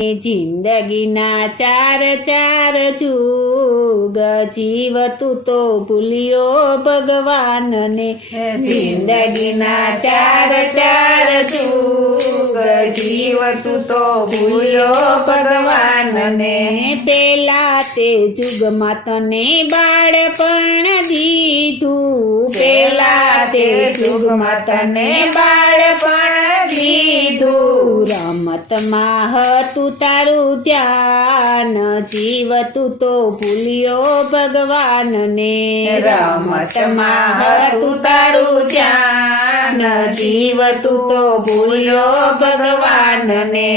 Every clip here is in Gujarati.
જિંદગીના ચાર ચાર જુગ જીવતું તો ભૂલ્યો ભગવાનને જિંદગીના ચાર ચાર જુગ જીવતું તો ભૂલ્યો ભગવાનને પેલા તે જુગમાં તને બાળપણ દીધું પેલા તે જુગમાં તને બાળપણ દીધું રમતમાં હતું તારું ધ્યાન જીવતું તો ભૂલ્યો ભગવાનને રમતમાં હતું તારું ધ્યાન જીવતું તો ભૂલ્યો ભગવાનને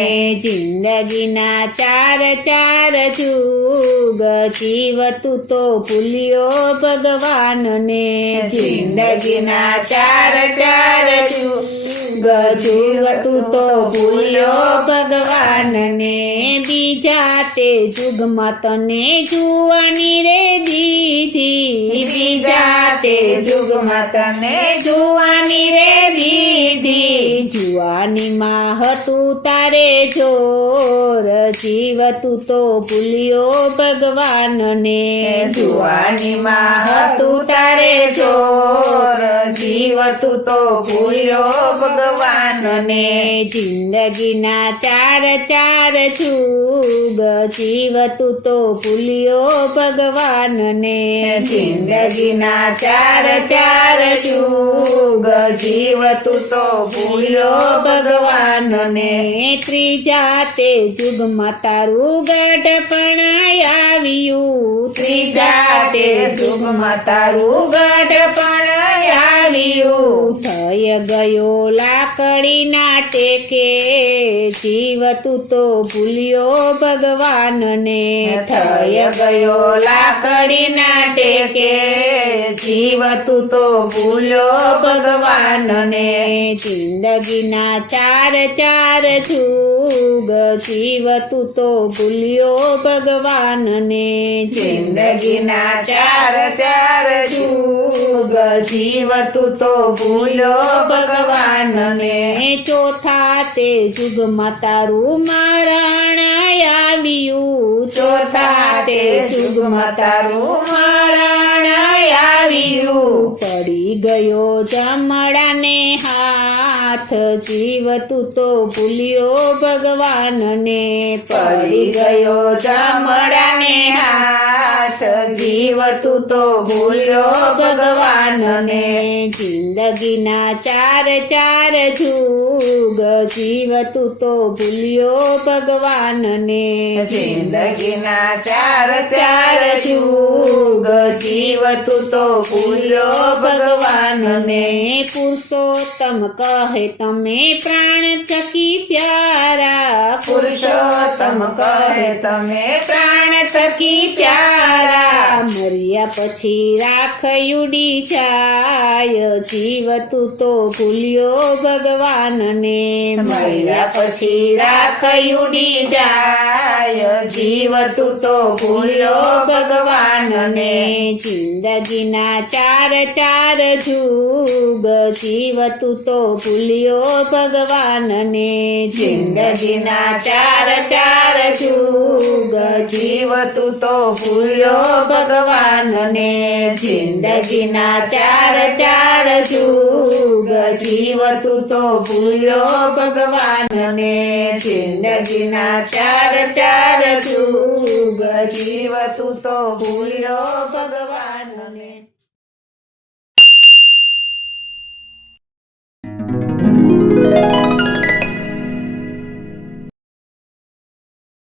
જિંદગીના ચાર ચાર જુગ જીવતું તો ભૂલ્યો ભગવાનને જિંદગીના ચાર ચાર જુગ જીવતું તો ભૂલ્યો ભગવાનને બીજા તે જુગમાં તને જુવાની રે દીધી બીજા તે જુગમાં તને જુવાની રે દીધી જુવાનીમાં હતું તારે જોર જીવતું તો ભૂલ્યો ભગવાનને જુવાનીમાં હતું તારે જોર જીવતું તો ભૂલ્યો ભગવાનને જિંદગીના ચાર ચાર જુગ જીવતું તો ભૂલ્યો ભગવાનને જિંદગીના ચાર ચાર જુગ જીવતું તો ભૂલ્યો ભગવાનને ત્રીજા તે જુગમાં તારું ગઢપણ આવ્યું ત્રીજા તે જુગમાં તારું ગઢપણ આવ્યું થઈ ગયો લાકડીના ટેકે જીવતું તો ભૂલ્યો ભગવાનને થઈ ગયો લાકડીના ટેકે જીવતું તો ભૂલ્યો ભગવાનને જિંદગીના ચાર ચાર જુગ જીવતું તો ભૂલ્યો ભગવાનને જિંદગીના ચાર ચાર જુગ જીવતું તો ભૂલ્યો ભગવાનને ચોથા તે જુગમાં તારું મરણ આવ્યું ચોથા તે જુગમાં તારું મરણ આવ્યું પડી ગયો જમડાને હાથ જીવતું તો ભૂલ્યો ભગવાનને પડી ગયો જમડાને હાથ જીવતું તો ભૂલ્યો ભગવાનને જિંદગીના ચાર ચાર જુગ જીવતું તો ભૂલ્યો ભગવાનને જિંદગીના ચાર ચાર જુગ જીવતું તો ભૂલ્યો ભગવાનને પુરુષોત્તમ કહે તમે પ્રાણ થકી પ્યારા પુરુષોત્તમ કહે તમે પ્રાણ થકી પ્યારા મર્યા પછી રાખ ઉડી જાય જીવતું તો ભૂલ્યો ભગવાનને મર્યા પછી રાખ ઉડી જાય જીવતું તો ભૂલ્યો ભગવાનને જિંદગીના ચાર ચાર જુગ જીવતું તો ભૂલ્યો ભગવાનને જિંદગીના ચાર ચાર જુગ જીવતું તો ભૂલ્યો ભગવાનને જિંદગીના ચાર ચાર જુગ જીવતું તો ભૂલ્યો ભગવાનને જિંદગીના ચાર ચાર જુગ જીવતું તો ભૂલ્યો ભગવાન